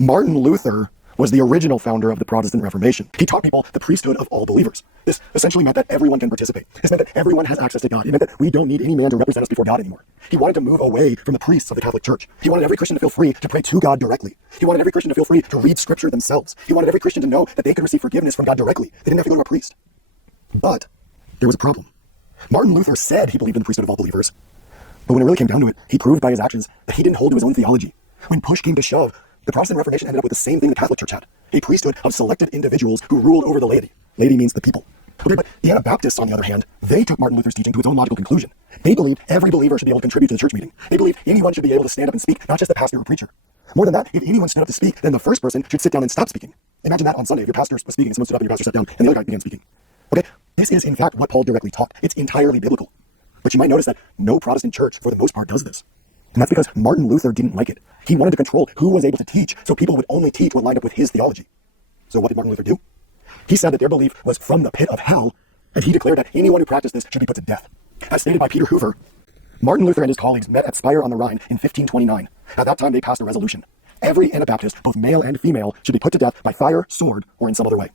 Martin Luther was the original founder of the Protestant Reformation. He taught people the priesthood of all believers. This essentially meant that everyone can participate. This meant that everyone has access to God. It meant that we don't need any man to represent us before God anymore. He wanted to move away from the priests of the Catholic Church. He wanted every Christian to feel free to pray to God directly. He wanted every Christian to feel free to read scripture themselves. He wanted every Christian to know that they could receive forgiveness from God directly. They didn't have to go to a priest. But there was a problem. Martin Luther said he believed in the priesthood of all believers, but when it really came down to it, he proved by his actions that he didn't hold to his own theology. When push came to shove, the Protestant Reformation ended up with the same thing the Catholic Church had: a priesthood of selected individuals who ruled over the laity. Laity means the people. Okay, but the Anabaptists, on the other hand, they took Martin Luther's teaching to its own logical conclusion. They believed every believer should be able to contribute to the church meeting. They believed anyone should be able to stand up and speak, not just the pastor or preacher. More than that, if anyone stood up to speak, then the first person should sit down and stop speaking. Imagine that on Sunday. If your pastor was speaking and someone stood up and your pastor sat down and the other guy began speaking. Okay, this is in fact what Paul directly taught. It's entirely biblical. But you might notice that no Protestant church, for the most part, does this. And that's because Martin Luther didn't like it. He wanted to control who was able to teach, so people would only teach what lined up with his theology. So what did Martin Luther do? He said that their belief was from the pit of hell, and he declared that anyone who practiced this should be put to death. As stated by Peter Hoover, Martin Luther and his colleagues met at Speyer on the Rhine in 1529. At that time, they passed a resolution. Every Anabaptist, both male and female, should be put to death by fire, sword, or in some other way.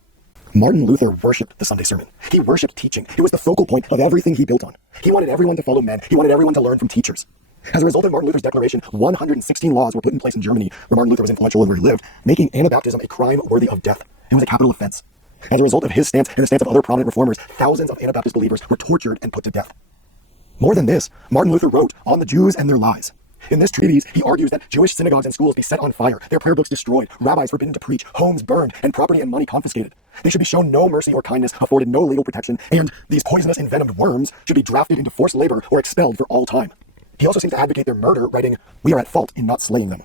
Martin Luther worshipped the Sunday sermon. He worshipped teaching. It was the focal point of everything he built on. He wanted everyone to follow men. He wanted everyone to learn from teachers. As a result of Martin Luther's declaration, 116 laws were put in place in Germany, where Martin Luther was influential and where he lived, making Anabaptism a crime worthy of death. It was a capital offense. As a result of his stance and the stance of other prominent reformers, thousands of Anabaptist believers were tortured and put to death. More than this, Martin Luther wrote On the Jews and Their Lies. In this treatise, he argues that Jewish synagogues and schools be set on fire, their prayer books destroyed, rabbis forbidden to preach, homes burned, and property and money confiscated. They should be shown no mercy or kindness, afforded no legal protection, and these poisonous envenomed worms should be drafted into forced labor or expelled for all time. He also seems to advocate their murder, writing, "We are at fault in not slaying them."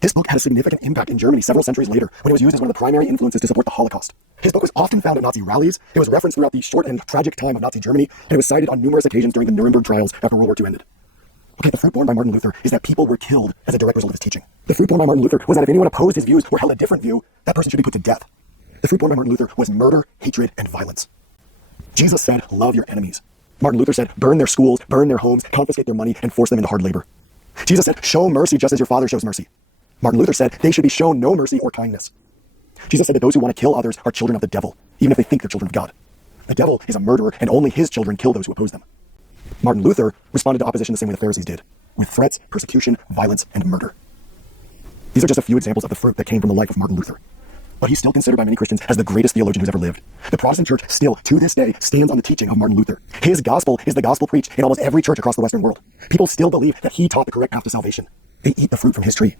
This book had a significant impact in Germany several centuries later, when it was used as one of the primary influences to support the Holocaust. His book was often found at Nazi rallies, it was referenced throughout the short and tragic time of Nazi Germany, and it was cited on numerous occasions during the Nuremberg trials after World War II ended. Okay, the fruit borne by Martin Luther is that people were killed as a direct result of his teaching. The fruit borne by Martin Luther was that if anyone opposed his views or held a different view, that person should be put to death. The fruit borne by Martin Luther was murder, hatred, and violence. Jesus said, love your enemies. Martin Luther said, burn their schools, burn their homes, confiscate their money, and force them into hard labor. Jesus said, show mercy just as your Father shows mercy. Martin Luther said, they should be shown no mercy or kindness. Jesus said that those who want to kill others are children of the devil, even if they think they're children of God. The devil is a murderer, and only his children kill those who oppose them. Martin Luther responded to opposition the same way the Pharisees did, with threats, persecution, violence, and murder. These are just a few examples of the fruit that came from the life of Martin Luther. But he's still considered by many Christians as the greatest theologian who's ever lived. The Protestant church still, to this day, stands on the teaching of Martin Luther. His gospel is the gospel preached in almost every church across the Western world. People still believe that he taught the correct path to salvation. They eat the fruit from his tree.